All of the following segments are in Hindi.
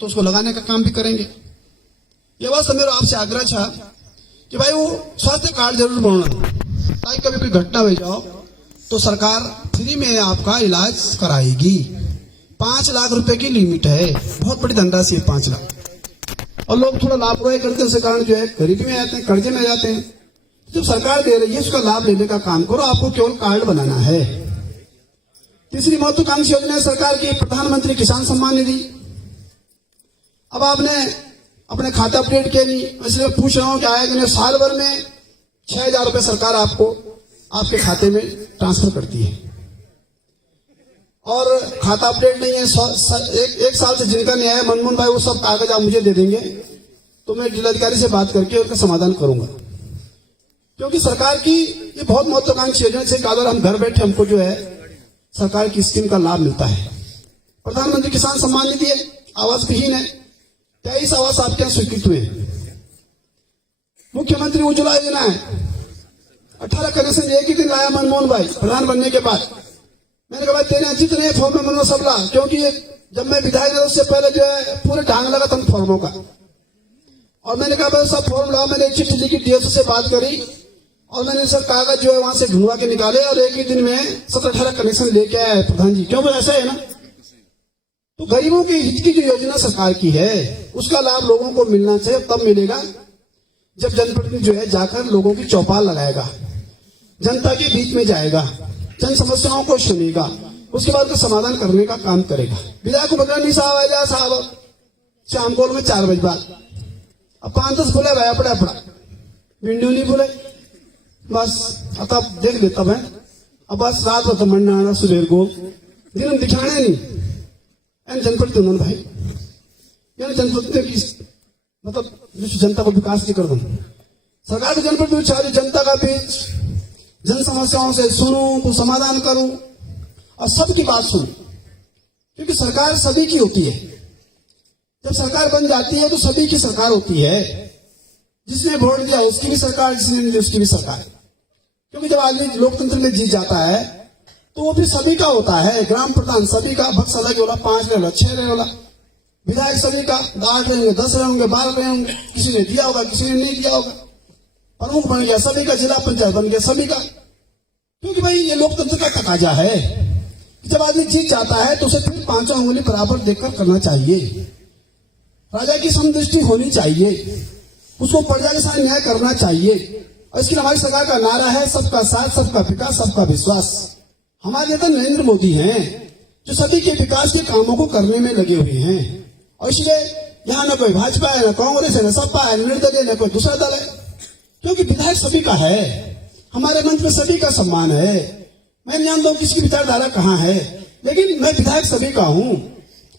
तो उसको लगाने का काम भी करेंगे। ये वास्ते मेरा आपसे आग्रह था कि भाई वो स्वास्थ्य कार्ड जरूर बनाना, ताकि कभी कोई घटना हो जाओ तो सरकार फ्री में आपका इलाज कराएगी। 5 लाख रुपए की लिमिट है, बहुत बड़ी धनराशि है 5 लाख। और लोग थोड़ा लापरवाही करते हैं, उसके कारण जो है गरीबी में जाते हैं, कर्जे में जाते हैं। जब सरकार दे रही है उसका लाभ लेने का काम करो, आपको केवल कार्ड बनाना है। तीसरी महत्वाकांक्षी योजना है सरकार की प्रधानमंत्री किसान सम्मान निधि। अब आपने अपने खाता अपडेट किया नहीं, इसलिए पूछ रहा हूं कि आएगा नहीं, साल भर में 6,000 रुपए सरकार आपको आपके खाते में ट्रांसफर करती है। और खाता अपडेट नहीं है, एक साल से जिनका नहीं आया मनमोहन भाई, वो सब कागज आप मुझे दे देंगे, तो मैं जिलाधिकारी से बात करके उसका समाधान करूंगा। क्योंकि सरकार की ये बहुत महत्वाकांक्षी योजना से अगर हम घर बैठे हमको जो है सरकार की स्कीम का लाभ मिलता है। प्रधानमंत्री किसान सम्मान निधि है, आवास विहीन है, 23 आवास आपके यहाँ स्वीकृत हुए। मुख्यमंत्री उज्ज्वला योजना है, 18 कनेक्शन एक ही दिन लाया मनमोहन भाई प्रधान बनने के बाद। मैंने कहा भाई तेरे जितने फॉर्म में सब ला, क्योंकि जब मैं विधायक था उससे पहले जो है पूरे ढांग लगा था फॉर्मों का। और मैंने कहा भाई सब फॉर्म लाओ, मैंने एक चिट्ठी लिखी, डीएसओ से बात करी और मैंने सब कागज जो है वहां से ढूंढवा के निकाले और एक ही दिन में 17-18 कनेक्शन लेके आया प्रधान जी। क्यों ऐसा है ना, तो गरीबों के हित की जो योजना सरकार की है उसका लाभ लोगों को मिलना चाहिए। तब मिलेगा जब जनप्रतिनिधि जो है जाकर लोगों की चौपाल लगाएगा, जनता के बीच में जाएगा, जन समस्याओं को सुनेगा, उसके बाद उसका समाधान करने का काम करेगा। विधायक को बदला नहीं साहब शाम को में 4 बजे बाद अब 5-10 बोले भाई अपड़ा विंडो नहीं बोले, बस अब देख लेता मैं अब बस रात भर मंडा सुबह को दिन हम दिखाने नहीं जनप्रतिनिधि उन्होंने भाई यानी जनप्रतिनिधि की मतलब जनता को विकास नहीं कर दो। सरकार के जनप्रतिनिधि चाहे जनता का बीच जन समस्याओं से सुनूं, तो समाधान करूं और सबकी बात सुनूं, क्योंकि सरकार सभी की होती है। जब सरकार बन जाती है तो सभी की सरकार होती है, जिसने वोट दिया उसकी भी सरकार, जिसने नहीं दिया उसकी भी सरकार। क्योंकि जब आदमी लोकतंत्र में जीत जाता है तो वो भी सभी का होता है। ग्राम प्रधान सभी का, भक्त अलग वाला, 5 रहेगा 6 रहेगा, विधायक सभी का, 8 रहेंगे 10 रहेंगे 12 रहेंगे, किसी ने दिया होगा किसी ने नहीं दिया होगा, प्रमुख बन गया सभी का, जिला पंचायत बन गया सभी का। क्योंकि भाई ये लोकतंत्र का तकाजा है, जब आदमी जीत जाता है तो उसे फिर 5 अंगुली बराबर देखकर करना चाहिए। राजा की समदृष्टि होनी चाहिए, उसको प्रजा के साथ न्याय करना चाहिए। और इसके लिए हमारी सरकार का नारा है सबका साथ, सबका विकास, सबका विश्वास। हमारे नेता नरेंद्र मोदी हैं जो सभी के विकास के कामों को करने में लगे हुए हैं। और इसलिए यहाँ न कोई भाजपा है, न कांग्रेस है, न सपा है, न निर्दलीय, न कोई दूसरा दल है, क्योंकि विधायक सभी का है। हमारे मंच में सभी का सम्मान है। मैं जानता हूँ किसकी विचारधारा कहाँ है, लेकिन मैं विधायक सभी का हूँ।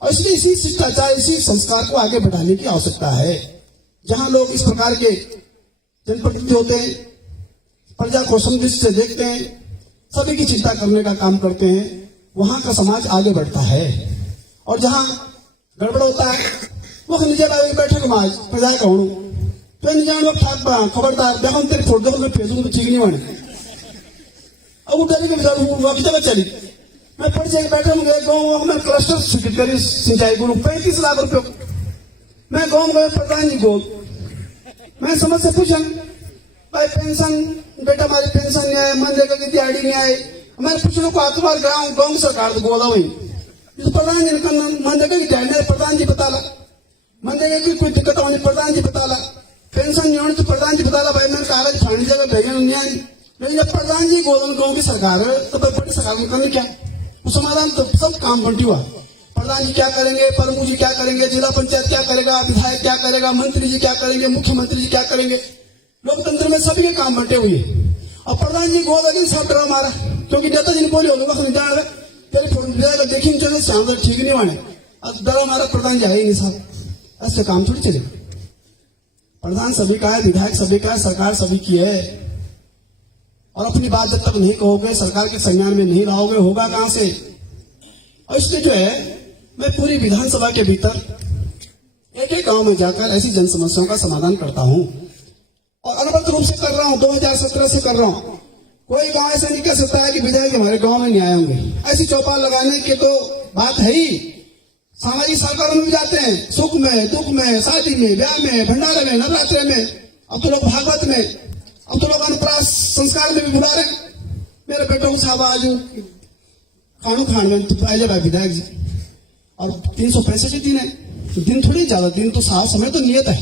और इसलिए इसी शिष्टाचार, इसी संस्कार को आगे बढ़ाने की आवश्यकता है। जहां लोग इस प्रकार के जनप्रतिनिधि होते हैं, प्रजा को समदृष्टि से देखते हैं, सभी की चिंता करने का काम करते हैं, वहां का समाज आगे बढ़ता है। और जहां गड़बड़ होता है वो निजे बैठे समाज प्रजा का हूँ तो निजान लोग ठाक खबरदार देखो तेरी फोटो में फेसबुक पे ठीक नहीं बने अब उठाने के चली मैं पढ़ जाकर बैठा हूँ गाँव में क्लस्टर स्वीकृत करी सिंचाई गुरु 35 लाख रुपये। मैं गाँव गए प्रधान जी को मैं समझ से पूछा भाई पेंशन बेटा हमारी पेंशन नहीं आए, मनरेगा की दिहाड़ी नहीं आए। हमारे पूछने को आत्मार गाँव सरकार तो गोला हुई प्रधान जी ने मनरेगा की दिहाड़ी प्रधान जी बता ला, मनरेगा की कोई दिक्कत होनी प्रधान जी बता ला, पेंशन नहीं होनी तो प्रधान जी बता ला। भाई मैंने कागज फाड़ी जगह भेजे नहीं आई, लेकिन जब प्रधान जी गोदन गाँव की सरकार है तो भाई बड़ी सरकार में करनी क्या, वो समाधान तो सब काम बंटी हुआ। प्रधान जी क्या करेंगे, प्रमुख जी क्या करेंगे, जिला पंचायत क्या करेगा, विधायक क्या करेगा, मंत्री जी क्या करेंगे, मुख्यमंत्री जी क्या करेंगे। लोकतंत्र में सभी के काम बंटे हुए। और प्रधान जी गोद अभी सब डरा मारा, क्योंकि नेताजी ने बोली होगा जान रहे तेरे फोटो देखी चले श्याम ठीक नहीं माने, अब डरा मारा प्रधान जी आए नहीं साहब, ऐसे काम थोड़ी चलेगा। प्रधान सभी का है, विधायक सभी का है, सरकार सभी की है। और अपनी बात जब तक नहीं कहोगे, सरकार के संज्ञान में नहीं लाओगे, होगा कहां से। और इसलिए जो है मैं पूरी विधानसभा के भीतर एक एक गांव में जाकर ऐसी जन समस्याओं का समाधान करता हूं और अनवरत रूप से कर रहा हूं। 2017 से कर रहा हूं। कोई गांव ऐसा नहीं कह सकता है कि विधायक हमारे गांव में नहीं आए होंगे। ऐसी चौपाल लगाने की तो बात है ही। सामाजिक सरकारों में भी जाते हैं, सुख में, दुख में, शादी में, ब्याह में, भंडारे में, नवरात्रे में, अब तो लोग भागवत में, अब तो लोग अनुप्रास संस्कार में भी बुला रहे हैं। मेरे बेटों को साहब आज कानू खान में तो आए जब विधायक जी, और 365 दिन है, दिन थोड़ी ज्यादा, दिन तो साफ समय तो नियत है।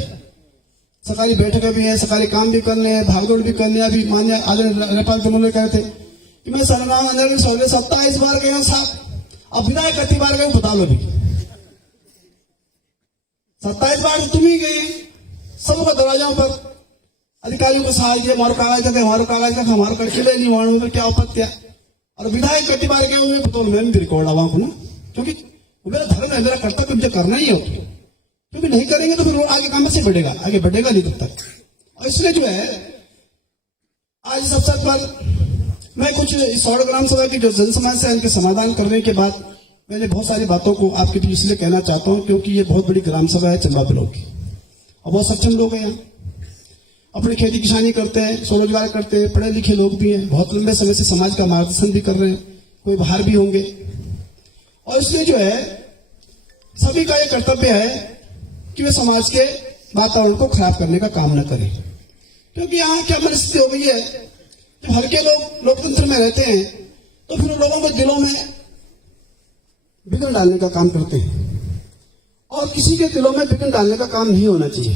सरकारी बैठकें भी है, सरकारी काम भी करने हैं, भागदौड़ भी करने। अभी मान्य आदरणीय नेपाल तमुल कहे थे कि मैं सरनाम अंदर में 16 सप्ताह इस बार गए साहब, अब विधायक कितनी बार गए बता लो भी। 27 बार तुम ही गए सबको दरवाजों पर अधिकारियों को सहाय दिया, हमारे कागज का हमारे कड़किले नहीं वाणों में क्या उपत्या, और विधायक कितनी बार गए हुए तो मैं भी रिकॉर्ड आवा हूं, क्योंकि मेरा धर्म है, मेरा कर्तव्य मुझे करना ही हो, क्योंकि नहीं करेंगे तो फिर वो आगे काम से बढ़ेगा, आगे बढ़ेगा नहीं तब तक। और इसलिए जो है आज इस अवसर पर मैं कुछ सौड़ ग्राम सभा की जो जन समस्या है इनके समाधान करने के बाद मैंने बहुत सारी बातों को आपके बीच इसलिए कहना चाहता हूं क्योंकि ये बहुत बड़ी ग्राम सभा है चंबा ब्लॉक की, और बहुत सक्षम लोग हैं यहाँ, अपनी खेती किसानी करते हैं, स्वरोजगार करते हैं, पढ़े लिखे लोग भी हैं, बहुत लंबे समय से समाज का मार्गदर्शन भी कर रहे हैं, कोई बाहर भी होंगे। और इसलिए जो है सभी का ये कर्तव्य है कि वे समाज के वातावरण को खराब करने का काम न करें, क्योंकि यहाँ क्या परिस्थिति हो गई है, जब हल्के लोग लोकतंत्र में रहते हैं तो फिर लोगों के दिलों में विघ्न डालने का काम करते हैं, और किसी के दिलों में विघ्न डालने का काम नहीं होना चाहिए,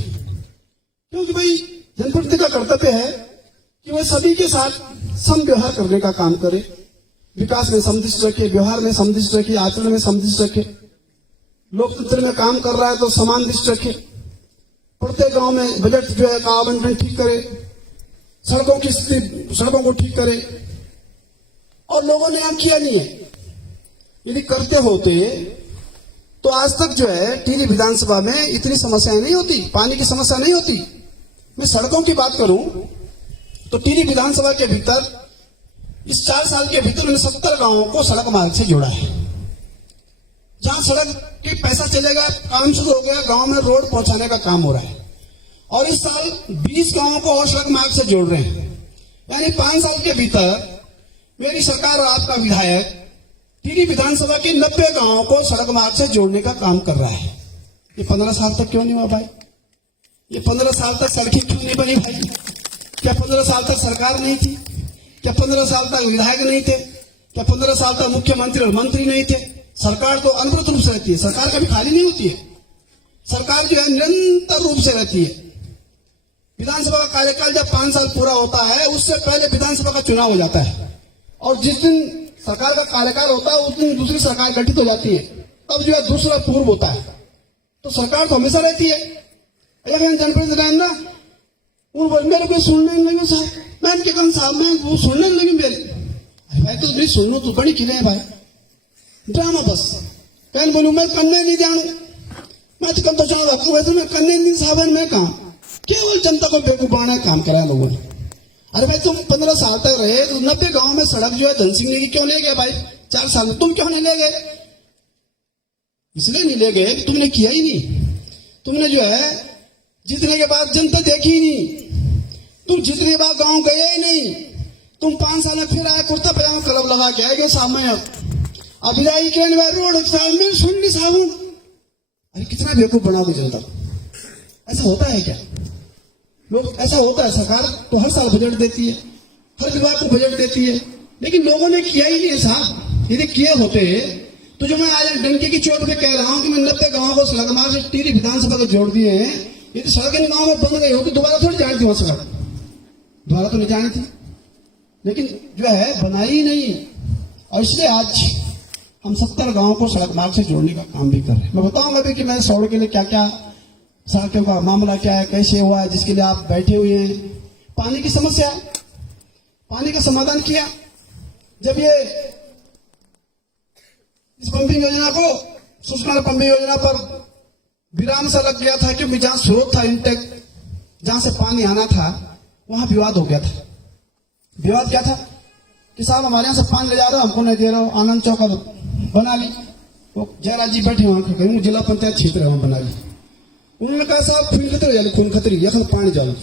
क्योंकि भाई जनप्रतिनिधि का कर्तव्य है कि वह सभी के साथ सम व्यवहार करने का काम करे, विकास में समदृष्टि रखे, व्यवहार में समदृष्टि रखे, आचरण में समदृष्टि रखे, लोकतंत्र में काम कर रहा है तो समान दृष्टि रखे, प्रत्येक गांव में बजट जो है का आवंटन ठीक करे, सड़कों की स्थिति, सड़कों को ठीक करे, और लोगों ने यहां किया नहीं है। यदि करते होते तो आज तक जो है टिहरी विधानसभा में इतनी समस्याएं नहीं होती, पानी की समस्या नहीं होती। मैं सड़कों की बात करूं तो टिहरी विधानसभा के भीतर इस 4 साल के भीतर उन्होंने 70 गांवों को सड़क मार्ग से जोड़ा है। जहां सड़क के पैसा चलेगा, काम शुरू हो गया, गांव में रोड पहुंचाने का काम हो रहा है, और इस साल 20 गांवों को और सड़क मार्ग से जोड़ रहे हैं। यानी 5 साल के भीतर मेरी सरकार और आपका विधायक टिहरी विधानसभा के 90 गांवों को सड़क मार्ग से जोड़ने का काम कर रहा है। ये 15 साल तक क्यों नहीं हुआ भाई? ये 15 साल तक सड़कें क्यों नहीं बनी भाई? क्या 15 साल तक सरकार नहीं थी? क्या 15 साल तक विधायक नहीं थे? क्या 15 साल तक मुख्यमंत्री और मंत्री नहीं थे? सरकार तो अनवरत रूप से रहती है, सरकार कभी खाली नहीं होती है, सरकार जो है निरंतर रूप से रहती है। विधानसभा का कार्यकाल जब 5 साल पूरा होता है उससे पहले विधानसभा का चुनाव हो जाता है, और जिस दिन सरकार का कार्यकाल होता है उस दिन दूसरी सरकार गठित हो जाती है, तब जो है दूसरा पूर्व होता है। तो सरकार तो हमेशा रहती है। जनप्रतिनिधि ना मेरे को सुनने लगे साहब, मैं क्या कहूँ साहब, मैं वो सुनने लगी मेरे, अरे भाई तो नहीं सुनो तो बड़ी खिले है भाई, ड्रामा बस कहने बोलू मैं कन्ने नहीं जानू, मैं तो कम तो चाहूँ आपको वैसे मैं कन्ने नहीं साहब, मैं कहा केवल जनता को बेवकूफ बनाने का काम कराया लोगों ने। अरे भाई तुम 15 साल तक रहे तो 90 गांव में सड़क जो है धन सिंह नेगी क्यों ले गए भाई? 4 साल में तुम क्यों नहीं ले गए? इसलिए नहीं ले गए, तुमने किया ही नहीं। तुमने जो है जीतने के बाद जनता देखी ही नहीं, तुम जितने बार गांव गए ही नहीं। तुम 5 साल में फिर आए, कुर्ता पजामा क्लब लगा के आए गए सामने, अब विदाई के रोड साहब सुन ली साहब। अरे कितना बेवकूफ बना दो जनता को। ऐसा होता है क्या? लोग ऐसा होता है, सरकार तो हर साल बजट देती है, हर विभाग को बजट देती है, लेकिन लोगों ने किया ही नहीं साहब। यदि किए होते तो जो मैं आज डंके की चोट पे कह रहा हूं कि मैं 90 गांवों को सड़क मार्ग से टिहरी विधानसभा को जोड़ दिए हैं, यदि सड़क इन गांव में बन गई हो तो दोबारा थोड़ी जानी थी वहां सड़क, दोबारा तो नहीं जानी थी, लेकिन जो है बनाई ही नहीं। और इसलिए आज हम 70 गांवों को सड़क मार्ग से जोड़ने का काम भी कर रहे हैं। मैं बताऊंगा अभी कि मैं सौड़ के लिए क्या क्या सड़कों का मामला क्या है, कैसे हुआ है, जिसके लिए आप बैठे हुए हैं। पानी की समस्या, पानी का समाधान किया जब ये इस पंपिंग योजना को, सूचना पंपिंग योजना पर विराम सा लग गया था, क्योंकि जहां स्रोत था इंटेक, जहां से पानी आना था वहां विवाद हो गया था। विवाद क्या था कि साहब हमारे यहाँ से पानी ले जा रहे हो, हमको नहीं दे रहे हो, आनंद चौक बना ली, वो जयराज जी बैठे वहां कहीं जिला पंचायत क्षेत्र है बना ली। उन्होंने कहा साहब खून खतरे खून खतरी यहां पानी जाओ,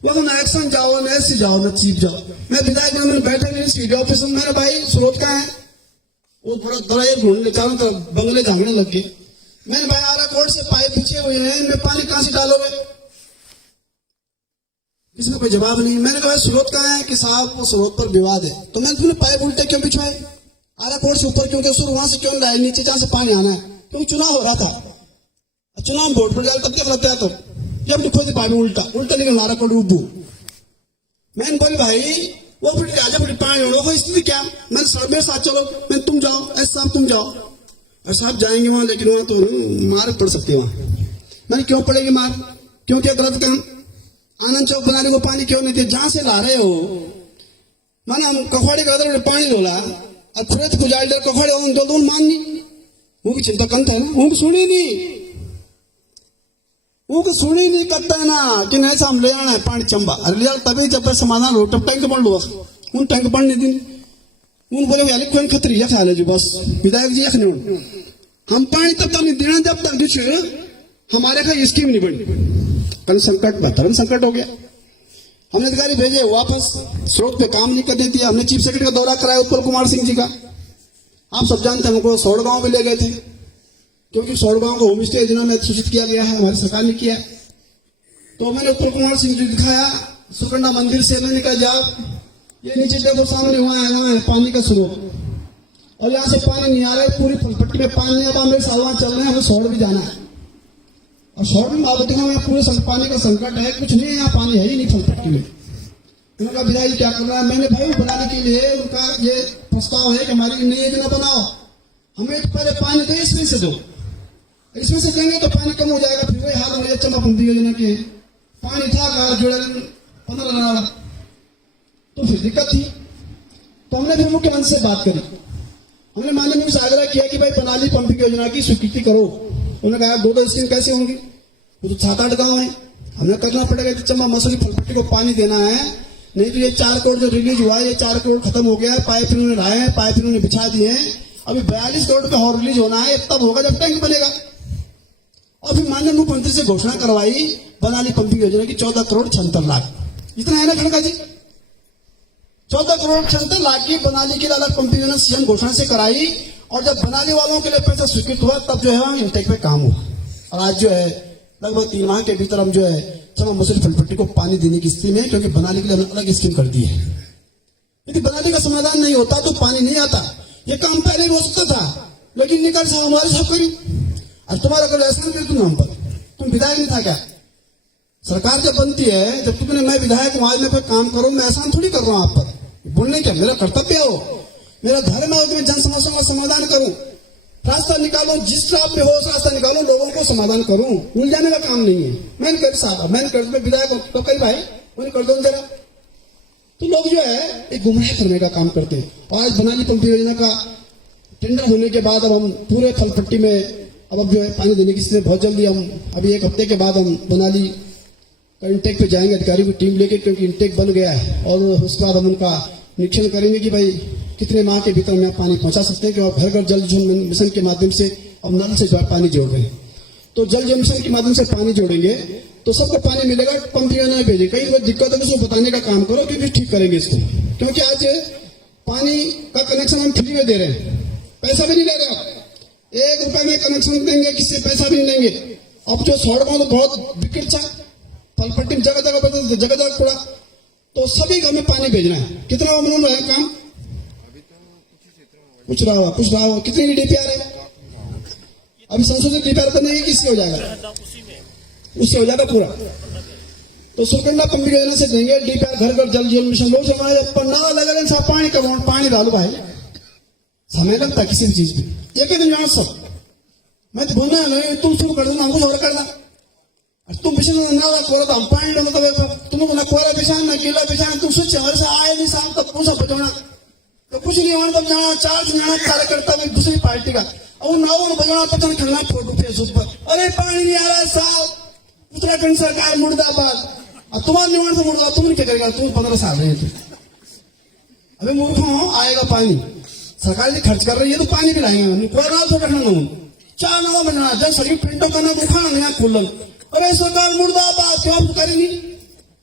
वहां ना एक्शन जाओ, न ऐसे जाओ, न चीफ जाओ। मैं विधायक मैंने बैठे नहीं सीडी ऑफिस में, मेरा भाई स्रोत कहाँ है, वो थोड़ा ढूंढने चारों तरफ बंगले झांकने लग गए। मैंने भाई आरा कोर्ट से पाइप बिछे हुए हैं, इनमें पानी कहां से डालोगे? किसी का कोई जवाब नहीं। मैंने कहा स्रोत कहाँ है? कि साहब वो स्रोत पर विवाद है। तो मैंने तुमने पाइप उल्टे क्यों बिछवाए? आरा कोर्ट से ऊपर क्योंकि सुर वहां से क्यों लाए नीचे जहां से पानी आना है? क्योंकि चुनाव हो रहा था, चुनाव में वोट पड़ जाए तब क्या लगता है? तो जब लिखो थी पाइप उल्टा उल्टा निकल आरा कोर्ट उबू। मैंने बोली भाई वो फिर आजा फिर पानी उड़ो स्थिति क्या? मैंने सर मेरे साथ चलो, मैं तुम जाओ, ऐसे साहब तुम जाओ। और साहब जाएंगे वहां, लेकिन वहां तो मार पड़ सकती है वहां। मैंने क्यों पड़ेगी मार? क्यों क्या गलत काम? आनंद चौक बनाने को पानी क्यों नहीं थे? जहां से ला रहे हो माना हम कखवाड़ी का पानी डोला और खुद गुजाल डर कखवाड़ी दो मान नहीं वो की चिंता करता है ना, वो सुनी नहीं, वो सुनी नहीं करता है ना कि नहीं हम ले आना है पानी चंबा। अरे लिया तभी जब समाधान हो तब टैंक बढ़ लो, उन टैंक बढ़ने दिन उन बोले यार कौन खतरी है खा ले जो बस विधायक जी यखने हम पानी तब तक नहीं देना जब तक जो हमारे का स्कीम नहीं बनी। कल संकट बेहतर संकट हो गया, हमने अधिकारी भेजे वापस स्रोत पे काम नहीं करने दिया। हमने चीफ सेक्रेटरी का दौरा कराया उत्पल कुमार सिंह जी का, आप सब जानते हैं। हमको सोड़गांव भी ले गए थे क्योंकि सोड़गांव को होम स्टे योजना में सूचित किया गया है, हमारी सरकार ने किया। तो मैंने उत्पल कुमार सिंह जी दिखाया सुकंडा मंदिर से, मैंने कहा जाओ ये नीचे देखो सामने वहां है पानी का स्रोत और यहाँ से पानी नहीं आ रहा है, पूरी फलपट्टी में पानी नहीं। अब हम लोग सालवा चल रहे हैं, हमें सोड़ भी जाना है और शहर में बाबू में पूरे पानी का संकट है, कुछ नहीं है यहाँ, पानी है ही नहीं फलपट्टी में। उनका विधायक क्या कर रहा है? मैंने भाई बनाने के लिए उनका ये प्रस्ताव है कि हमारी नई योजना बनाओ, हमें पहले पानी दो, इसमें से दो, इसमें से देंगे तो पानी कम हो जाएगा। फिर वही हाल हो चंपाबंदी योजना के पानी था जुड़े 15 नाला, तो फिर दिक्कत थी। तो हमने फिर मुख्यमंत्री से बात करी, हमने माननीय मुख्य से आग्रह किया कि भाई प्रणाली पंपिंग योजना की स्वीकृति करो। उन्होंने कहा 2 स्कीम कैसे होंगी? वो तो 7-8 गांव है, हमें करना पड़ेगा कि चंबा मसूरी फलपट्टी को पानी देना है, नहीं तो ये 4 करोड़ जो रिलीज हुआ है ये 4 करोड़ खत्म हो गया है। पाइप इन्होंने लाए हैं, पाइप इन्होंने बिछा दिए हैं, अभी 42 करोड़ पे और रिलीज होना है, तब होगा जब टैंक बनेगा। और फिर माननीय मुख्यमंत्री से घोषणा करवाई बनाली पंपिंग योजना की 14 करोड़ 76 लाख, इतना है ना खड़का जी? 14 करोड़ 76 लाख की बनाली की अलग पंपिंग योजना सीएम घोषणा से कराई और जब बनाली वालों के लिए पैसा स्वीकृत हुआ तब जो है इंटेक पे काम हुआ। और आज जो है लगभग 3 माह के भीतर हम जो है चंबा मसूरी फलपट्टी को पानी देने की स्थिति में, क्योंकि बनाली के लिए अलग स्कीम कर दी है। यदि बनाली का समाधान नहीं होता तो पानी नहीं आता। ये काम पहले भी हो सकता था, लेकिन निकल साहब हमारे साहब करी। और तुम्हारा अगर ऐसा नहीं तुम हम पर, तुम विधायक नहीं था क्या? सरकार जब बनती है, जब तुमने मैं विधायक हूं आज मैं काम करूं, मैं एहसान थोड़ी कर रहा हूं आप पर, बोलने क्या मेरा कर्तव्य हो, मेरा धर्म है कि मैं जन समस्या का समाधान करूं। रास्ता निकालो, जिस रात में हो उस रास्ता निकालो, लोगों को समाधान करूं, मिल जाने का काम नहीं है। मैंने कर साहब, मैंने कर विधायक तो कई भाई मैंने कर दो जरा। तो लोग जो है एक गुमराह करने का काम करते हैं। आज बनाली पंपिंग योजना का टेंडर होने के बाद अब हम पूरे फलपट्टी में अब जो है पानी देने की स्थिति बहुत जल्दी हम अभी 1 हफ्ते के बाद हम बनाली इंटेक पे जाएंगे अधिकारी की टीम लेके, क्योंकि इंटेक बन गया है और उसके बाद हम उनका निरीक्षण करेंगे कि भाई कितने माह के भीतर में पानी पहुंचा सकते हैं। कि घर घर जल जीवन मिशन के माध्यम से अब नल से पानी जोड़ रहे हैं, तो जल जीवन मिशन के माध्यम से पानी जोड़ेंगे तो सबको पानी मिलेगा। पंप योजना भेजे, कहीं कोई दिक्कत है तो उसको बताने का काम करो कि ठीक करेंगे इसको, क्योंकि आज पानी का कनेक्शन हम फ्री में दे रहे हैं, पैसा भी नहीं ले रहे, 1 रुपए में कनेक्शन देंगे, किससे पैसा भी नहीं लेंगे। अब जो सड़कों तो बहुत बिगड़ चा फलपट्टी में जगह जगह पड़ा, तो सभी गांव में पानी भेजना है। कितना मिनट है काम? पूछ रहा हुआ कितनी डीपीआर है? अभी संशोधित डीपीआर बनेगी, किससे हो जाएगा? उससे हो जाएगा पूरा। तो सुरकंडा पंपिंग योजना से देंगे डीपीआर, घर घर जल जीवन मिशन। लोग ना लगा पानी का पानी डालो भाई, समय लगता है किसी भी चीज में, एक दिन जान सब मैं तो बोलना नहीं, तुम शुरू कर देना, हमको छोड़ करना। तुम मिशन ना कोरा तो हम पानी डालो तो तुमको ना कोरा बिछान ना गीला बिछान, तुम सोच हमारे से आए नहीं शाम तक पूछा बचाना तो कुछ नहीं होना। तब जाना 4 जाना कार्यकर्ता में दूसरी पार्टी का और नाव बजाना पता करना फोटो फेसबुक पर, अरे पानी नहीं आ रहा साहब, उत्तराखंड सरकार मुर्दाबाद। और तुम्हारा निवारण से मुर्दाबाद, तुमने क्या करेगा? तुम 15 साल रहे थे, अभी मूर्ख हो, आएगा पानी, सरकार ने खर्च कर रही है तो पानी भी लाएंगे। कोई 4 नाव बनाना जब सड़की पेंटों करना मुखा नहीं खुलन, अरे सरकार मुर्दाबाद क्यों करेंगी?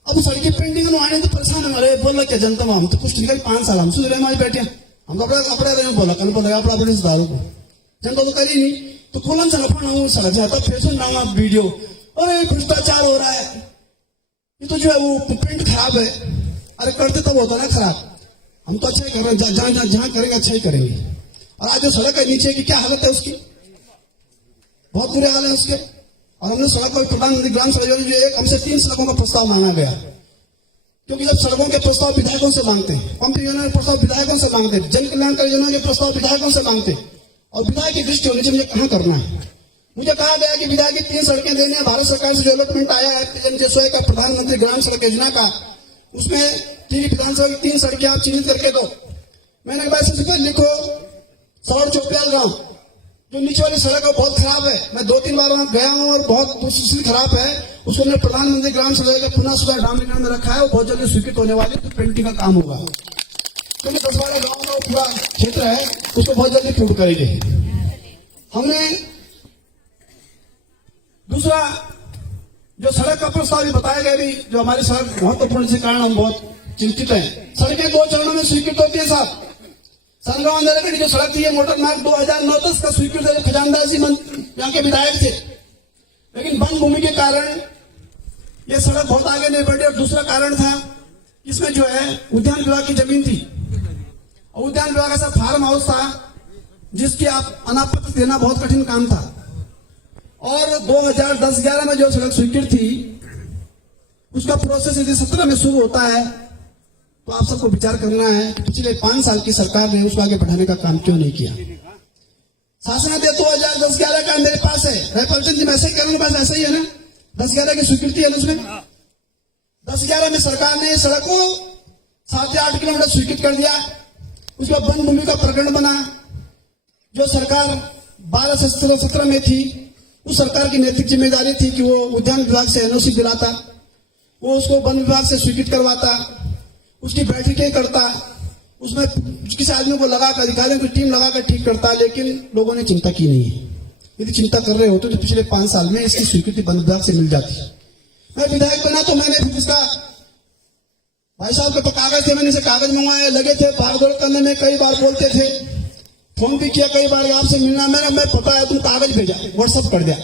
अब सड़की पेंटिंग आने तो परेशान है, अरे बोल क्या जनता हम तो कुछ निकल 5 साल हम सुधरे हमारी बैठे हम कपड़ा कपड़ा बोला कल बोला कपड़ा बड़े सुधारों को जनता तो करी नहीं, तो कौन सा नफा ना सड़क जाता फैशन डालना वीडियो, अरे भ्रष्टाचार हो रहा है, ये तो जो है वो प्रिंट खराब है। अरे करते तब होता ना खराब, हम तो अच्छा ही कर रहे हैं, जहां करेंगे अच्छा ही करेंगे। और आज जो सड़क है नीचे की क्या हालत है उसकी, बहुत बुरे हाल है उसके। और हमने सड़क को प्रधानमंत्री ग्राम सड़क योजना जो हमसे 3 सड़कों का प्रस्ताव मांगा गया, क्योंकि जब सड़कों के प्रस्ताव विधायकों से मांगते हैं, पंप योजना के प्रस्ताव विधायकों से मांगते हैं, जन कल्याणकारी योजना के प्रस्ताव विधायकों से मांगते हैं, और विधायक की दृष्टि होनी चाहिए मुझे कहाँ करना है। मुझे कहा गया कि विधायक की 3 सड़कें देने हैं, भारत सरकार से जो अलॉटमेंट आया है PMJSY का, प्रधानमंत्री ग्राम सड़क योजना का, उसमें 3 विधानसभा की 3 सड़कें आप चिन्हित करके दो। मैंने कहा सबसे पहले लिखो सौर चोपड़ियाल गांव, जो नीचे वाली सड़क है बहुत खराब है, मैं 2-3 बार वहां गया हूं और बहुत स्थिति खराब है। उसको हमने प्रधानमंत्री ग्राम सड़क का पुनः सुधार डामरीकरण में रखा है, वो बहुत जल्दी स्वीकृत होने वाली है, तो पेंटिंग का काम होगा। तो 10-12 गाँव का पूरा क्षेत्र है, उसको बहुत जल्दी पूर्ण करेंगे। हमने दूसरा जो सड़क का प्रस्ताव भी बताया गया, भी जो हमारी सड़क महत्वपूर्ण से कारण हम बहुत चिंतित हैं। सड़कें 2 चरणों में स्वीकृत होती है साहब। संगांव अंदर जो सड़क थी मोटर मार्ग 2009-10 का स्वीकृत है, खजानदार जी यहाँ के विधायक थे, लेकिन वन भूमि के कारण ये सड़क बहुत आगे नहीं बढ़ी। और दूसरा कारण था इसमें जो है उद्यान विभाग की जमीन थी, और उद्यान विभाग ऐसा फार्म हाउस था जिसकी आप अनापत्ति देना बहुत कठिन काम था। और 2010-11 में जो सड़क स्वीकृत थी उसका प्रोसेस यदि 17 में शुरू होता है, तो आप सबको विचार करना है कि पिछले 5 साल की सरकार ने उसको आगे बढ़ाने का काम क्यों नहीं किया। शासनादेश 2010-11 का मेरे पास है, रायपाल जी मैं ऐसे ही करूंगा, पास ऐसा ही है ना, 10-11 की स्वीकृति है उसमें। 10-11 में सरकार ने सड़क को 7 या 8 किलोमीटर स्वीकृत कर दिया। उसके बाद वन भूमि का प्रकरण बना, जो सरकार 12 से 17 में थी, उस सरकार की नैतिक जिम्मेदारी थी कि वो उद्यान विभाग से NOC दिलाता, वो उसको वन विभाग से स्वीकृत करवाता, उसकी बैठकें करता, उसमें किसी आदमी को लगाकर, अधिकारियों की टीम लगाकर ठीक करता, लेकिन लोगों ने चिंता की नहीं है। यदि चिंता कर रहे होते तो पिछले 5 साल में इसकी स्वीकृति वन विभाग से मिल जाती। मैं विधायक बना तो मैंने फिर इसका भाई साहब के कागज थे, मैंने इसे कागज मंगवाए, लगे थे भागदौड़ करने में, कई बार बोलते थे, फोन भी किया कई बार आपसे मिलना, मैं पता है तुम कागज भेजा, व्हाट्सअप कर दिया।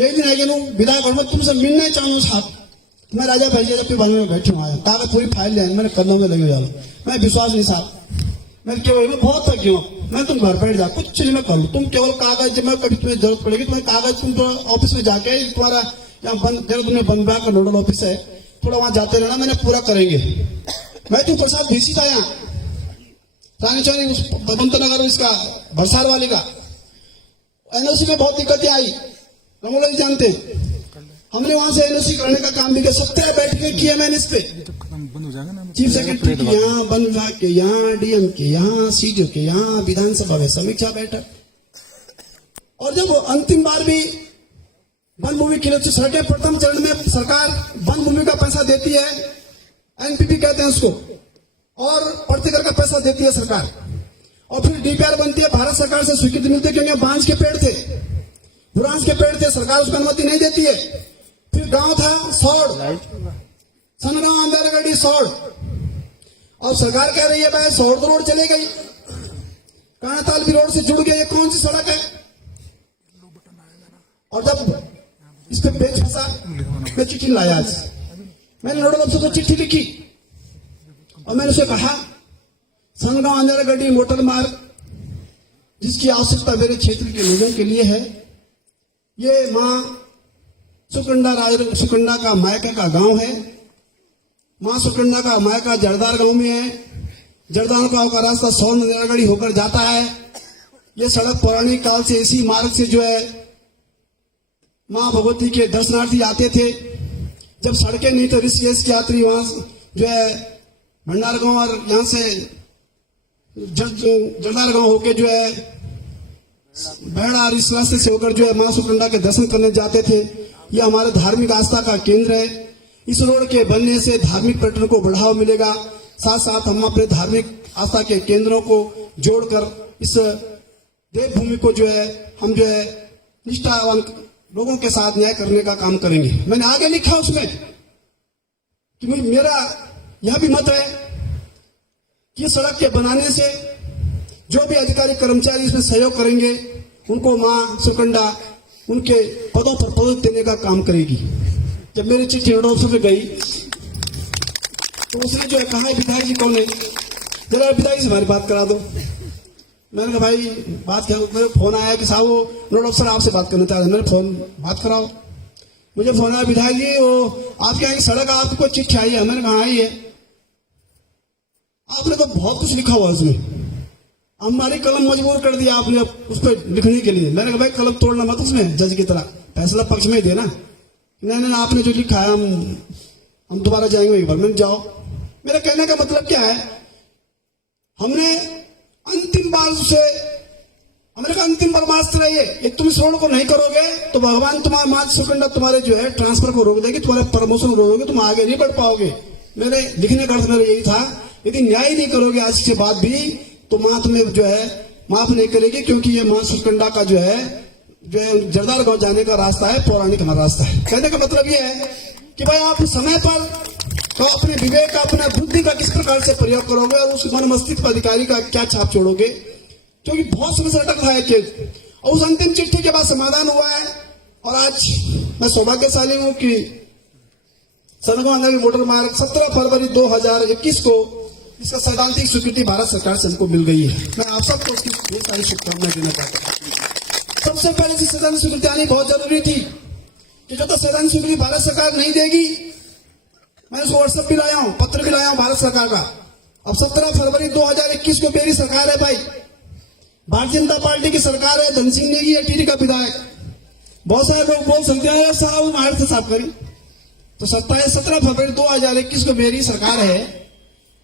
एक दिन आगे विधायक और तुमसे मिलने चाहूंगा साहब, मैं राजा भाई जब बन में बैठे हुआ कागज पूरी फाइल ले, मैंने कदमों में लगे जाओ, मैं विश्वास नहीं साहब, मैं केवल बहुत थक गया, मैं तुम घर बैठ जा, कुछ चीज में कर लो, तुम केवल कागज, जब मैं कभी तुम्हें जरूरत पड़ेगी तुम्हें कागज, तुम तो ऑफिस में जाके तुम्हारा यहाँ वन विभाग का नोडल ऑफिस है, थोड़ा वहां जाते रहना, मैंने पूरा करेंगे। मैं तुम प्रसाद भेजी था यहाँ रानीचौरी बदंत नगर, इसका भरसार वाली का NOC में बहुत दिक्कतें आई, हम लोग जानते हैं। हमने वहां से NOC करने का काम भी किया, 17 बैठकें की है मैंने इस पे, चीफ सेक्रेटरी के यहाँ, वन विभाग के यहाँ, DM के यहाँ, CDO के यहाँ, विधानसभा में समीक्षा बैठक। और जब अंतिम बार भी वन भूमि के लिए सड़कें प्रथम चरण में सरकार वन भूमि का पैसा देती है, NPP कहते हैं उसको, और प्रतिकर का पैसा देती है सरकार, और फिर DPR बनती है, भारत सरकार से स्वीकृति मिलती है, क्योंकि बांस के पेड़ थे, बुरांस के पेड़ थे, सरकार उसको अनुमति नहीं देती है। फिर गांव था सौड़, सनगांव अंदरगढ़ी सौड़, और सरकार कह रही है भाई सौड़ तो रोड चले गई, कानाताल भी रोड से जुड़ गई, ये कौन सी सड़क है। और जब इस पे पेच फंसा, मैं चिट्ठी लाया, आज मैंने नोडल अफसर को चिट्ठी लिखी और मैंने उसे कहा सनगांव अंदरगढ़ी मोटर मार्ग जिसकी आवश्यकता मेरे क्षेत्र के लोगों के लिए है, ये माँ सुकंडा का मायका का गांव है, माँ सुकंडा का मायका जरदार गांव में है, जरदार गांव का रास्ता सौर नंदरागढ़ी होकर जाता है। ये सड़क पौराणिक काल से इसी मार्ग से जो है माँ भगवती के दर्शनार्थी आते थे। जब सड़कें नहीं तो ऋषिकेश के यात्री वहां जो है भंडार गांव और यहाँ से जरदार गांव होके जो है बहड़ा और इस रास्ते से होकर जो है माँ सुकंडा के दर्शन करने जाते थे। ये हमारे धार्मिक आस्था का केंद्र है। इस रोड के बनने से धार्मिक पर्यटन को बढ़ावा मिलेगा, साथ साथ हम अपने धार्मिक आस्था के केंद्रों को जोड़कर इस देवभूमि को जो है हम जो है निष्ठावान लोगों के साथ न्याय करने का काम करेंगे। मैंने आगे लिखा उसमें कि मेरा यह भी मत है कि सड़क के बनाने से जो भी अधिकारी कर्मचारी इसमें सहयोग करेंगे उनको माँ सुकंडा उनके पदों पर पदों देने का काम करेगी। जब मेरी चिट्ठी हेड ऑफिस में गई तो उसने जो है कहा, विधायक जी कौन है, जरा विधायक से हमारी बात करा दो। मैंने कहा भाई बात क्या, मेरे फोन आया कि साहब वो नोट अफसर आपसे बात करना चाह रहे हैं। मैंने फोन बात कराओ, मुझे फोन आया, विधायक जी वो आपके यहाँ की सड़क आपको चिट्ठी आई है। मैंने कहा आई है, आपने तो बहुत कुछ लिखा हुआ उसमें, हमारी कलम मजबूर कर दिया आपने उस पर लिखने के लिए। मैंने कहा भाई कलम तोड़ना मत उसमें, जज की तरह फैसला पक्ष में ही देना। नहीं आपने जो लिखा है हम दोबारा जाएंगे एक बार। मैंने जाओ, मेरा कहने का मतलब क्या है, हमने अंतिम बार से हमने कहा अंतिम बर्दाश्त रहिए, एक तुम इस रोड को नहीं करोगे तो भगवान तुम्हारे माँ सुकंडा तुम्हारे जो है ट्रांसफर को रोक देगी, तुम्हारे प्रमोशन को रोकोगे, तुम आगे नहीं बढ़ पाओगे। मेरे लिखने का अर्थ मेरा यही था, यदि न्याय नहीं करोगे आज के बाद भी तो माँ तुम्हें जो है माफ नहीं करेगी, क्योंकि ये माँ सुकंडा का जो है जरदार गांव जाने का रास्ता है, पौराणिक हमारा रास्ता है। कहने का मतलब ये है कि भाई आप समय पर तो अपने विवेक का अपने बुद्धि का किस प्रकार से प्रयोग करोगे और उस मन मस्तिष्क अधिकारी का क्या छाप छोड़ोगे, क्योंकि बहुत समय से अटक रहा है केस। और उस अंतिम चिट्ठी के बाद समाधान हुआ है और आज मैं सौभाग्यशाली हूं कि सनगवा मोटर मार्ग 17 फरवरी 2021 को इसका सैद्धांतिक स्वीकृति भारत सरकार से हमको मिल गई है। मैं आप सबको उसकी ढेर सारी शुभकामनाएं देना चाहता हूँ। सबसे पहले इस सैद्धांतिक स्वीकृति आनी बहुत जरूरी थी कि जब तक सैद्धांतिक स्वीकृति भारत सरकार नहीं देगी, मैं उसको व्हाट्सएप भी लाया हूं, पत्र भी लाया हूं भारत सरकार का। अब 17 फरवरी 2021 को मेरी सरकार है भाई, भारतीय जनता पार्टी की सरकार है, धन सिंह नेगी है टीडी का विधायक। बहुत सारे लोग बोल सकते हैं साहब भारत से साफ करें, तो 17 फरवरी 2021 को मेरी सरकार है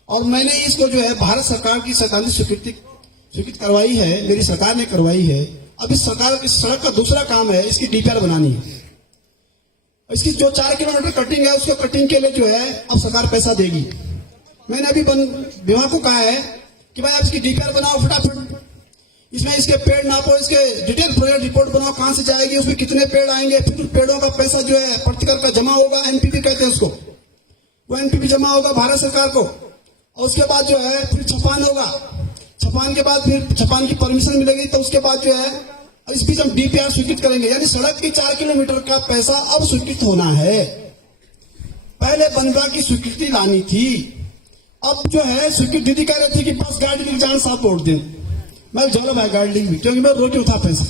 और मैंने इसको जो है भारत सरकार की सैद्धांतिक स्वीकृत करवाई है, मेरी सरकार ने करवाई है। अब इस सरकार की सड़क का दूसरा काम है इसकी डीपीआर बनानी है। इसकी जो 4 किलोमीटर कटिंग है उसको कटिंग के लिए जो है अब सरकार पैसा देगी। मैंने अभी वन विभाग को कहा है कि भाई आप इसकी डीपीआर बनाओ फटाफट, इसमें इसके पेड़ नापो, इसके डिटेल प्रोजेक्ट रिपोर्ट बनाओ, कहां से जाएगी, उसमें कितने पेड़ आएंगे, फिर पेड़ों का पैसा जो है प्रतिकर का जमा होगा, एनपीपी कहते हैं उसको, वो एनपीपी जमा होगा भारत सरकार को। और उसके बाद जो है फिर छपान होगा, छपान के बाद फिर छपान की परमिशन मिलेगी, तो उसके बाद जो है इस बीच हम डीपीआर स्वीकृत करेंगे। यानी सड़क की 4 किलोमीटर का पैसा अब स्वीकृत होना है। पहले बनवा की स्वीकृति लानी थी, अब जो है स्वीकृति दीदी कह रही थी कि बस गाड़ी की जान साफ तोड़ दे। मैं जल भाई गाड़ी भी, क्योंकि मैं रोक्यू था पैसा,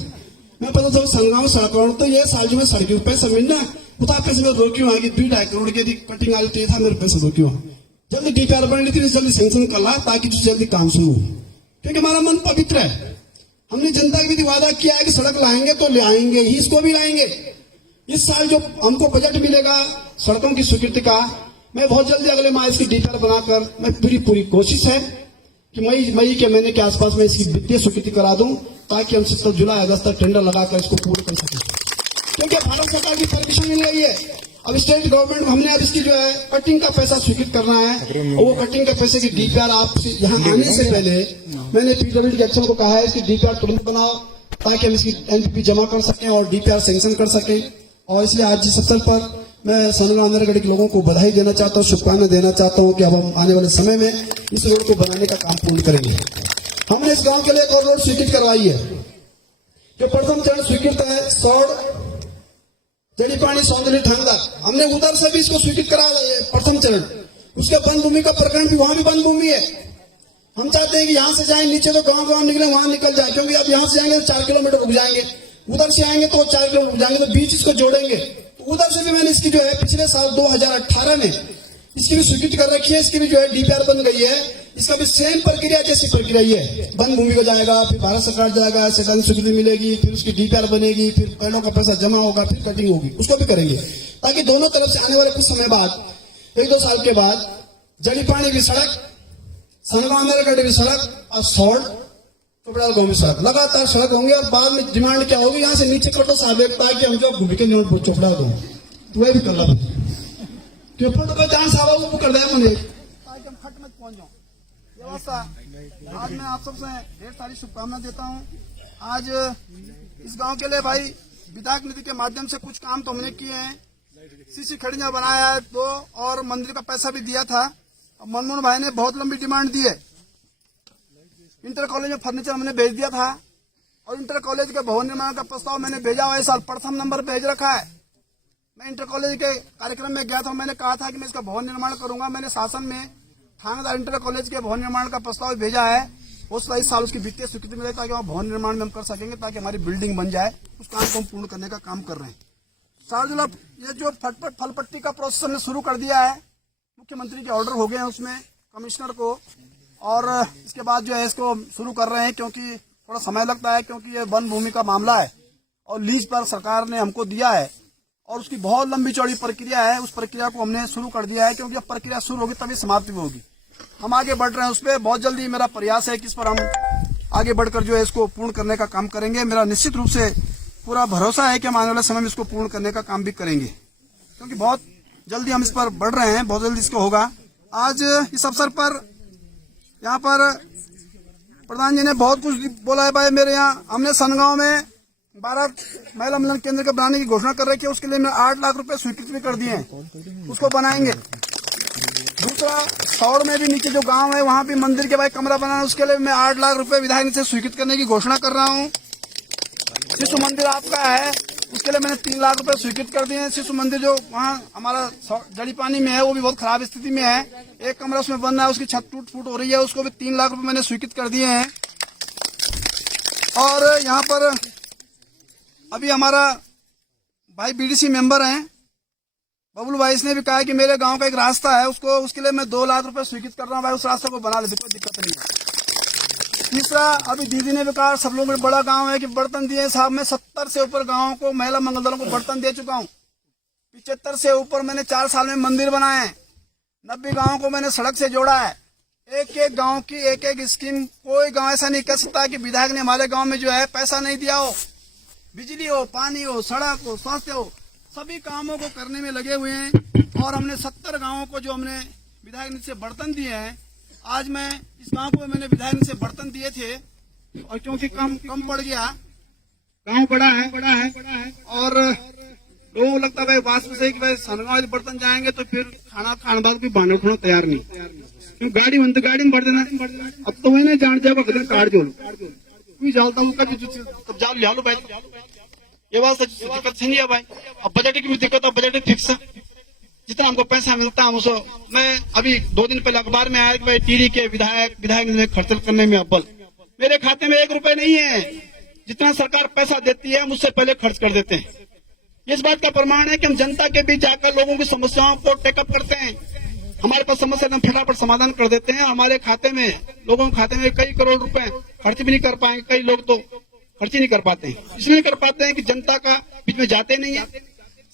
मैं पता था संगगांव सड़क तो ये साल जो मैं सड़क पैसा मिलना उतना पैसे में रोक्यू आगे 2.5 करोड़ की कटिंग आई तो ये था मेरे पैसे रोक्यू। जल्दी डीपीआर बन रही थी, जल्दी सैंक्शन कर ला ताकि जल्दी काम शुरू हो, क्योंकि हमारा मन पवित्र है। हमने जनता के भी वादा किया है कि सड़क लाएंगे तो ले आएंगे ही, इसको भी लाएंगे। इस साल जो हमको बजट मिलेगा सड़कों की स्वीकृति का, मैं बहुत जल्दी अगले माह इसकी डीपीआर बनाकर मैं पूरी कोशिश है कि मई के महीने के आसपास में इसकी वित्तीय स्वीकृति करा दूं, ताकि हम 17 जुलाई अगस्त तक टेंडर लगाकर इसको पूरा कर सकें, क्योंकि भारत सरकार की परमिशन मिल रही है। अब स्टेट गवर्नमेंट हमने अब इसकी जो है कटिंग का पैसा स्वीकृत करना है, और वो कटिंग के पैसे की डीपीआर आप यहाँ आने से पहले मैंने पीडब्ल्यूडी के एक्शन को कहा है इसकी डीपीआर तुरंत बनाओ ताकि हम इसकी एनपीपी जमा कर सकें और डीपीआर सैंक्शन कर सकें। और इसलिए आज इस अवसर पर मैं सनगवा अंदरगढ़ के लोगों को बधाई देना चाहता हूँ, शुभकामनाएं देना चाहता हूँ कि अब हम आने वाले समय में इस रोड को बनाने का काम पूर्ण करेंगे। हमने इस गांव के लिए एक और रोड स्वीकृत करवाई है, जो प्रथम चरण स्वीकृत है सौड़ जड़ीपानी सौंदर्य ठंडा, हमने उधर से भी इसको स्वीकृत करा प्रथम चरण। उसके वन भूमि का प्रकरण भी, वहां भी वन भूमि है। हम चाहते हैं कि यहाँ से जाए नीचे तो गांव निकले वहां निकल जाए, क्योंकि अब यहाँ से जाएंगे तो 4 किलोमीटर रुक जाएंगे, उधर से आएंगे तो 4 किलोमीटर रुक जाएंगे, तो बीच इसको जोड़ेंगे। तो उधर से भी मैंने इसकी जो है पिछले साल 2018 में इसकी भी स्वीकृति कर रखी है, इसकी भी जो है डीपीआर बन गई है। इसका भी सेम प्रक्रिया जैसी प्रक्रिया ही है, वन भूमि को जाएगा, फिर भारत सरकार जाएगा, सैद्धांतिक स्वीकृति मिलेगी, फिर उसकी डीपीआर बनेगी, फिर पेड़ों का पैसा जमा होगा, फिर कटिंग होगी, उसको भी करेंगे, ताकि दोनों तरफ से आने वाले कुछ समय बाद 1-2 साल के बाद जड़ीपानी की सड़क, सनगवा अंदरगढ़ की सड़क और सौड़ चोपड़ा गांव में सड़क, लगातार सड़क होंगे। और बाद में डिमांड क्या होगी, यहाँ से नीचे कटो साहब कि हम जो भूमि के चोपड़ा गांव तो वह भी कर ला जहां साहब वो कर दिया मैंने खट में पहुंच जाऊं व्यवस्था। आज मैं आप सबसे ढेर सारी शुभकामनाएं देता हूं। आज इस गांव के लिए भाई विधायक निधि के माध्यम से कुछ काम तो हमने किए हैं, सीसी खड़ियां बनाया है 2, और मंदिर का पैसा भी दिया था। मनमोहन भाई ने बहुत लंबी डिमांड दी है, इंटर कॉलेज में फर्नीचर हमने भेज दिया था, और इंटर कॉलेज के भवन निर्माण का प्रस्ताव मैंने भेजा हुआ है, साल प्रथम नंबर भेज रखा है। मैं इंटर कॉलेज के कार्यक्रम में गया था, मैंने कहा था कि मैं इसका भवन निर्माण करूंगा। मैंने शासन में थानेदार इंटर कॉलेज के भवन निर्माण का प्रस्ताव भेजा है। उस 22 साल उसकी वित्तीय स्वीकृति मिले ताकि वहाँ भवन निर्माण में हम कर सकेंगे, ताकि हमारी बिल्डिंग बन जाए। उस काम को हम पूर्ण करने का काम कर रहे हैं। शार्दुल, ये जो फलपट्टी का प्रोसेस हमने शुरू कर दिया है, मुख्यमंत्री के ऑर्डर हो गए हैं उसमें कमिश्नर को, और इसके बाद जो है इसको शुरू कर रहे हैं, क्योंकि थोड़ा समय लगता है, क्योंकि ये वन भूमि का मामला है और लीज पर सरकार ने हमको दिया है और उसकी बहुत लंबी चौड़ी प्रक्रिया है। उस प्रक्रिया को हमने शुरू कर दिया है, क्योंकि अब प्रक्रिया शुरू होगी तभी समाप्ति होगी। हम आगे बढ़ रहे हैं उस पर। बहुत जल्दी मेरा प्रयास है कि इस पर हम आगे बढ़कर जो है इसको पूर्ण करने का काम करेंगे। मेरा निश्चित रूप से पूरा भरोसा है कि हम आने वाले समय में इसको पूर्ण करने का काम भी करेंगे, क्योंकि बहुत जल्दी हम इस पर बढ़ रहे हैं, बहुत जल्दी इसको होगा। आज इस अवसर पर यहाँ पर प्रधान जी ने बहुत कुछ बोला है भाई। मेरे यहाँ हमने सनगांव में 12 महिला मिलन केंद्र के बनाने की घोषणा कर रखी है। उसके लिए मैं 8 लाख रुपए स्वीकृत भी कर दिए हैं, उसको बनाएंगे। दूसरा, सौड़ में भी नीचे जो गांव है वहां भी मंदिर के भाई कमरा बनाना, उसके लिए मैं 8 लाख रुपए विधायक से स्वीकृत करने की घोषणा कर रहा हूँ। शिशु मंदिर आपका है, उसके लिए मैंने 3 लाख रुपए स्वीकृत कर दिए हैं। शिशु मंदिर जो वहाँ हमारा जड़ी पानी में है, वो भी बहुत खराब स्थिति में है। एक कमरा उसमें बन रहा है, उसकी छत टूट फूट हो रही है, उसको भी 3 लाख रुपए मैंने स्वीकृत कर दिए हैं। और यहाँ पर अभी हमारा भाई बीडीसी मेंबर हैं बबलू भाई, इसने भी कहा है कि मेरे गांव का एक रास्ता है, उसके लिए मैं 2 लाख रुपए स्वीकृत कर रहा हूँ भाई। उस रास्ते को बना लेते, कोई दिक्कत नहीं है। तीसरा, अभी दीदी ने भी कहा सब लोगों में बड़ा गांव है कि बर्तन दिए साहब। मैं 70 से ऊपर गाँव को महिला मंगल दलों को बर्तन दे चुका हूँ। 75 से ऊपर मैंने 4 साल में मंदिर बनाए हैं। 90 गाँव को मैंने सड़क से जोड़ा है। एक एक गाँव की एक एक स्कीम। कोई गाँव ऐसा नहीं कर सकता कि विधायक ने हमारे गाँव में जो है पैसा नहीं दिया हो। बिजली हो, पानी हो, सड़क हो, स्वास्थ्य हो, सभी कामों को करने में लगे हुए हैं। और हमने 70 गांवों को जो हमने विधायक से बर्तन दिए हैं, आज मैं इस गांव को मैंने विधायक से बर्तन दिए थे, और क्योंकि कम पड़ गया, गांव बड़ा है और लोगों को लगता है भाई वास्तव से कि भाई सनगांव बर्तन जाएंगे तो फिर खाना बाद भी बांधने खाना तैयार नहीं, क्योंकि गाड़ी में भर देना। अब तो वही ना जान जाओ कार्ड जोड़ जाता हूँ तब जाओ ले लो भाई। ये बात दिक्कत नहीं है भाई। अब बजट की भी दिक्कत है, बजट फिक्स है, जितना हमको पैसा मिलता है उसको। मैं अभी 2 दिन पहले अखबार में आया कि भाई टीरी के विधायक ने खर्च करने में अव्वल। मेरे खाते में 1 रुपए नहीं है। जितना सरकार पैसा देती है हम उससे पहले खर्च कर देते हैं। इस बात का प्रमाण है कि हम जनता के बीच जाकर लोगों की समस्याओं को टेकअप करते हैं। हमारे पास समस्या हम फटाफट समाधान कर देते हैं। हमारे खाते में, लोगों के खाते में कई करोड़ रुपए खर्च भी नहीं कर पाएंगे। कई लोग तो खर्च ही नहीं कर पाते हैं। इसलिए कर पाते हैं कि जनता का बीच में जाते नहीं है,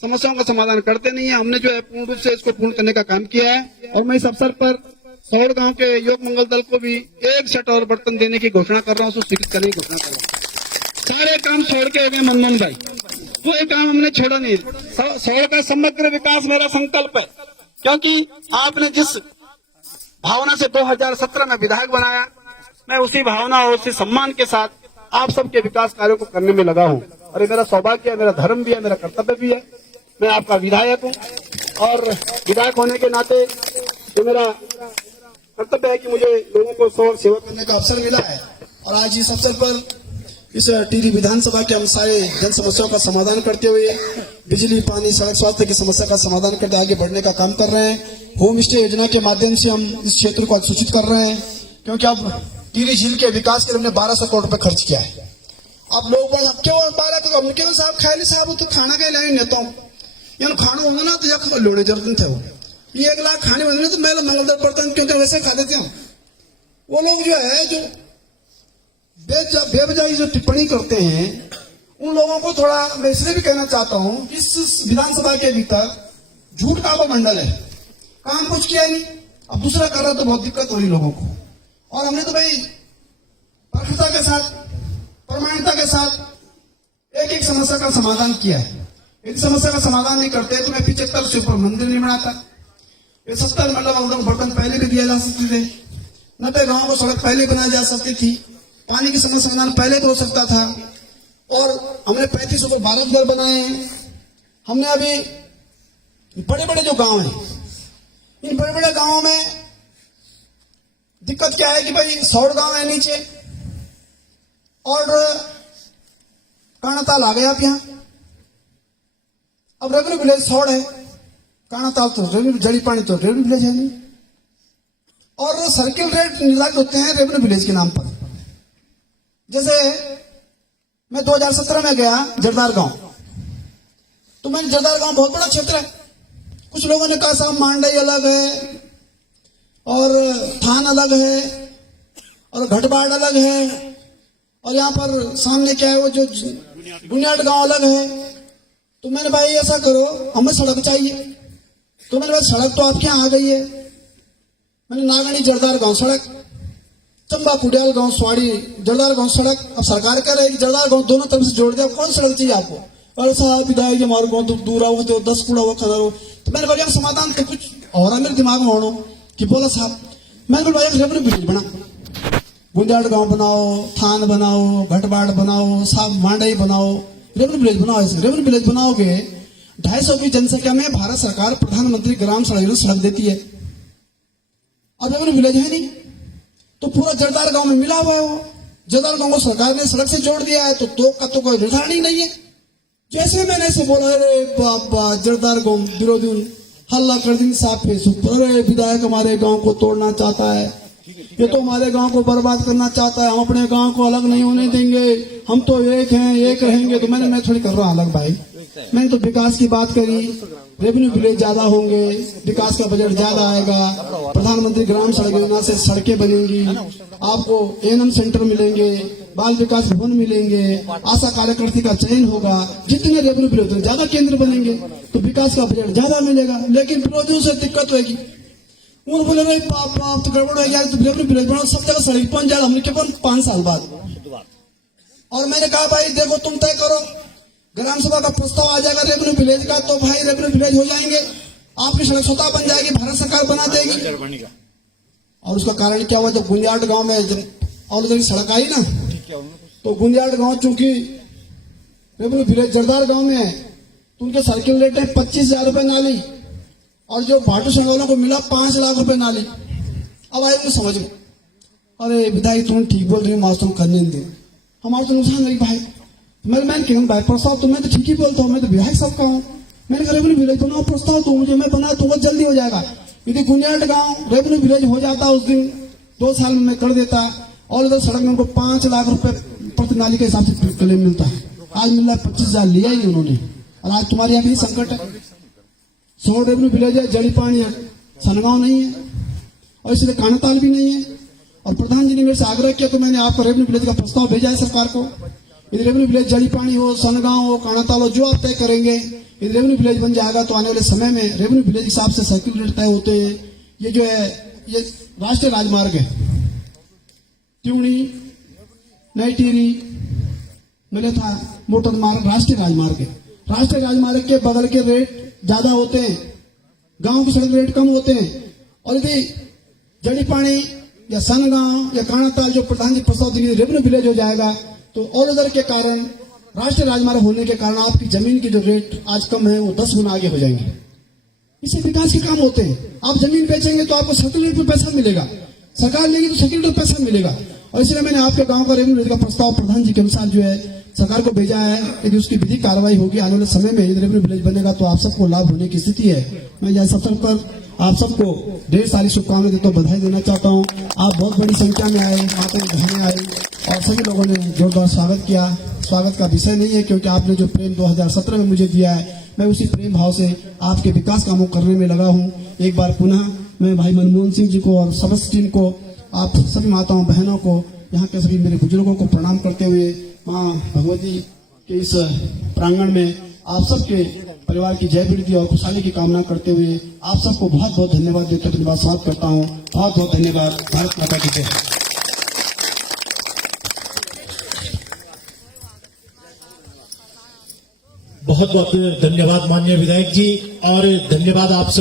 समस्याओं का समाधान करते नहीं है। हमने जो है पूर्ण रूप से इसको पूर्ण करने का काम किया है। और मैं इस अवसर पर सौड़ गांव के योग मंगल दल को भी 1 सेट और बर्तन देने की घोषणा कर रहा हूँ, उसको स्वीकृत करने की घोषणा कर रहा हूँ। सारे काम छोड़ के गए मनमोहन भाई, कोई काम हमने छोड़ा नहीं। सौड़ का समग्र विकास मेरा संकल्प है, क्योंकि आपने जिस भावना से 2017 में विधायक बनाया, मैं उसी भावना और उसी सम्मान के साथ आप सबके विकास कार्यों को करने में लगा हूँ। और ये मेरा सौभाग्य है, मेरा धर्म भी है, मेरा कर्तव्य भी है। मैं आपका विधायक हूँ और विधायक होने के नाते ये मेरा कर्तव्य है कि मुझे लोगों को सेवा करने का अवसर मिला है। और आज इस अवसर पर इस टिहरी विधानसभा के हम सारे जन समस्याओं का समाधान करते हुए बिजली, पानी, सड़क, स्वास्थ्य की समस्या का समाधान करते आगे बढ़ने का काम कर रहे हैं। होम स्टे योजना के माध्यम से हम इस क्षेत्र को सूचित कर रहे हैं, क्योंकि अब टिहरी झील के विकास के लिए हमने 1200 करोड़ रुपए खर्च किया है। अब लोग क्यों 12 करोड़ क्यों साहब खाए साहब तो खाना का लाइन लेता हूँ, खाना होगा ना तो यहाँ लोड़े जरूरत थे। वो ये 1 लाख खाने बने तो मैं मंगलदार बर्तन क्योंकि वैसे खा देते हैं। वो लोग जो है जो बेवजह जो टिप्पणी करते हैं, उन लोगों को थोड़ा मैं इसलिए भी कहना चाहता हूं, इस विधानसभा के भीतर झूठ का मंडल है, काम कुछ किया नहीं, अब दूसरा कर रहा तो बहुत दिक्कत हो रही लोगों को। और हमने तो भाई प्रखरता के साथ, प्रमाणिकता के साथ एक समस्या का समाधान किया है। यदि समस्या का समाधान नहीं करते तो मैं 75 से ऊपर मंदिर नहीं बनाता। ये 70 मतलब बर्तन पहले भी दिया जा सकते थे, 90 गाँव को सड़क पहले बनाई जा सकती थी, पानी की समस्या समाधान पहले हो सकता था। और हमने 35 ऊपर 12 घर बनाए हैं। हमने अभी बड़े बड़े जो गांव हैं, इन बड़े बड़े गांवों में दिक्कत क्या है कि भाई 100 गांव है नीचे और कानाताल आ गए आप यहाँ। अब रेवेन्यू विलेज सौड़ है, कानाताल तो रेवेन्यू, जड़ी पानी तो रेवेन्यू विलेज है नहीं। और सर्किल रेट निर्धारित होते हैं रेवेन्यू विलेज के नाम पर। जैसे मैं 2017 में गया जरदार गांव, तो मैंने जरदार गांव बहुत बड़ा क्षेत्र है। कुछ लोगों ने कहा साहब मांडई अलग है और थान अलग है और घटबाड़ अलग है और यहाँ पर सामने क्या है वो जो बुनियाद गांव अलग है। तो मैंने भाई ऐसा करो, हमें सड़क चाहिए। तो मैंने भाई सड़क तो आपके यहाँ आ गई है। मैंने नागणी जरदार गांव सड़क, चंबा कुडियाल गांव स्वाड़ी जरदार गांव सड़क। अब सरकार कह रही है कि जरदार गांव दोनों तरफ से जोड़ दिया, कौन सड़क चाहिए आपको? और साहब विधायक हमारे गांव दूर आओ तो 10 कूड़ा हुआ खड़ा हो। तो मैंने बोला समाधान तो कुछ और है मेरे दिमाग में होना कि बोला साहब, मैंने बोला भाई रेवेन्यू विलेज बना, गुंजाड़ गांव बनाओ, थान बनाओ, घटबाड़ बनाओ, साहब मांडई बनाओ, रेवेन्यू विलेज बनाओ। ऐसे रेवेन्यू विलेज बनाओगे 250 की जनसंख्या में भारत सरकार प्रधानमंत्री ग्राम सड़क योजना सड़क देती है। अब रेवेन्यू विलेज है नहीं तो पूरा जरदार गांव में मिला हुआ है वो। जरदार गांव को सरकार ने सड़क से जोड़ दिया है तो का तो कोई निर्धारण ही नहीं है। जैसे मैंने ऐसे बोला, अरे बाबा जरदार गांव विरोधी हल्ला कर दी साफ फेसबुक पर, अरे विधायक हमारे गांव को तोड़ना चाहता है, ये तो हमारे गांव को बर्बाद करना चाहता है, हम अपने गांव को अलग नहीं होने देंगे, हम तो एक हैं, एक रहेंगे। तो मैं थोड़ी कर रहा अलग भाई, मैंने तो विकास की बात करी। रेवेन्यू विलेज ज्यादा होंगे, विकास का बजट ज्यादा आएगा, प्रधानमंत्री ग्राम सड़क योजना से सड़कें बनेंगी, आपको एएनएम सेंटर मिलेंगे, बाल विकास भवन मिलेंगे, आशा कार्यकर्ती का चयन होगा। जितने रेवेन्यू विलेज उतने ज्यादा केंद्र बनेंगे तो विकास का बजट ज्यादा मिलेगा। लेकिन विरोधियों से दिक्कत होगी, वो बोले रहे पाप तो गड़बड़ है यार, तो रेवेन्यू विलेज बनाओ, सब जगह सड़क पहुंच जाएगा हमने केवल 5 साल बाद। और मैंने कहा भाई देखो तुम तय करो, ग्राम सभा का प्रस्ताव आ जाएगा रेवेन्यू विलेज का तो भाई रेवेन्यू विलेज हो जाएंगे, आपकी सड़क स्वतः बन जाएगी, भारत सरकार बना देगी। और उसका कारण क्या हुआ, जब गुंजाट गांव में जब और सड़क आई ना, तो गुंजाट गांव चूंकि रेवेन्यू विलेज जरदार गांव में है तो उनके सर्किल रेट है 25,000 रुपए नाली, और जो भाटू सिंह वालों को मिला 5 लाख रुपए नाली। अब आए उनको समझ में, अरे विधायक तुम ठीक बोल रही हो, मास्टर करने दे, हमारा तो नुकसान नहीं भाई। मैंने क्यों भाई प्रस्ताव, तो मैं तो ठीक ही बोलता हूँ, मैं तो विधायक सबका हूँ। मैंने कहा रेवेन्यू विलेज बनाओ, प्रस्ताव तो मुझे मैं बना तो वो जल्दी हो जाएगा। यदि गुंजाट गांव रेवेन्यू विलेज हो जाता उस दिन 2 साल में मैं कर देता, और इधर सड़क में उनको 5 लाख रुपए प्रति नाली के हिसाब से क्लेम मिलता है। आज मिल रहा है 25,000 लिया ही उन्होंने, और आज तुम्हारे यहाँ भी संकट है। 100 रेवेन्यू विलेज है, जड़ी पानी है, सनगांव नहीं है और इसलिए कानाताल भी नहीं है। और प्रधान जी ने मेरे से आग्रह किया तो मैंने आपको रेवेन्यू विलेज का प्रस्ताव भेजा है सरकार को। यदि रेवेन्यू विलेज जड़ी पानी हो, सनगांव हो, कानाताल हो, जो आप तय करेंगे, यदि रेवेन्यू विलेज बन जाएगा तो आने वाले समय में रेवेन्यू विलेज के हिसाब से सर्किल रेट तय होते हैं। ये जो है ये राष्ट्रीय राजमार्ग है, त्यूणी नई टिहरी मिले था मोटर मार्ग राष्ट्रीय राजमार्ग है। राष्ट्रीय राजमार्ग के बगल के रेट ज्यादा होते हैं, गांव के सड़क रेट कम होते हैं। और यदि जड़ी पानी या सनगांव या कानाताल जो प्रधान जी प्रस्ताव देंगे रेवेन्यू विलेज हो जाएगा तो और उधर के कारण राष्ट्रीय राजमार्ग होने के कारण आपकी जमीन के जो रेट आज कम है वो 10 गुना आगे हो जाएंगे। इससे विकास के काम होते हैं। आप जमीन बेचेंगे तो आपको सर्किल रेट पर पैसा मिलेगा, सरकार लेगी तो सर्किल रेट पर पैसा मिलेगा। और इसलिए मैंने आपके गांव का रेवेन्यू विलेज का प्रस्ताव प्रधान जी के अनुसार जो है सरकार को भेजा है। यदि उसकी विधिक कार्रवाई होगी आने वाले समय में यदि रेवेन्यू विलेज बनेगा तो आप सबको लाभ होने की स्थिति है। मैं इस अवसर पर आप सबको ढेर सारी शुभकामनाएं देता हूँ, बधाई देना चाहता हूँ। आप बहुत बड़ी संख्या में आए, माता बहनें आई और सभी लोगों ने जोरदार स्वागत किया। स्वागत का विषय नहीं है क्योंकि आपने जो प्रेम 2017 में मुझे दिया है मैं उसी प्रेम भाव से आपके विकास कामों करने में लगा हूँ। एक बार पुनः मैं भाई मनमोहन सिंह जी को और समस्त टीम को, आप सभी माताओं बहनों को, यहाँ के सभी मेरे बुजुर्गों को प्रणाम करते हुए माँ भगवती के इस प्रांगण में आप सबके परिवार की जय वृद्धि और खुशहाली की कामना करते हुए आप सबको बहुत बहुत धन्यवाद देते हुए धन्यवाद समाप्त करता हूँ। बहुत बहुत धन्यवाद। भारत माता की जय। बहुत बहुत धन्यवाद माननीय विधायक जी, और धन्यवाद आप सब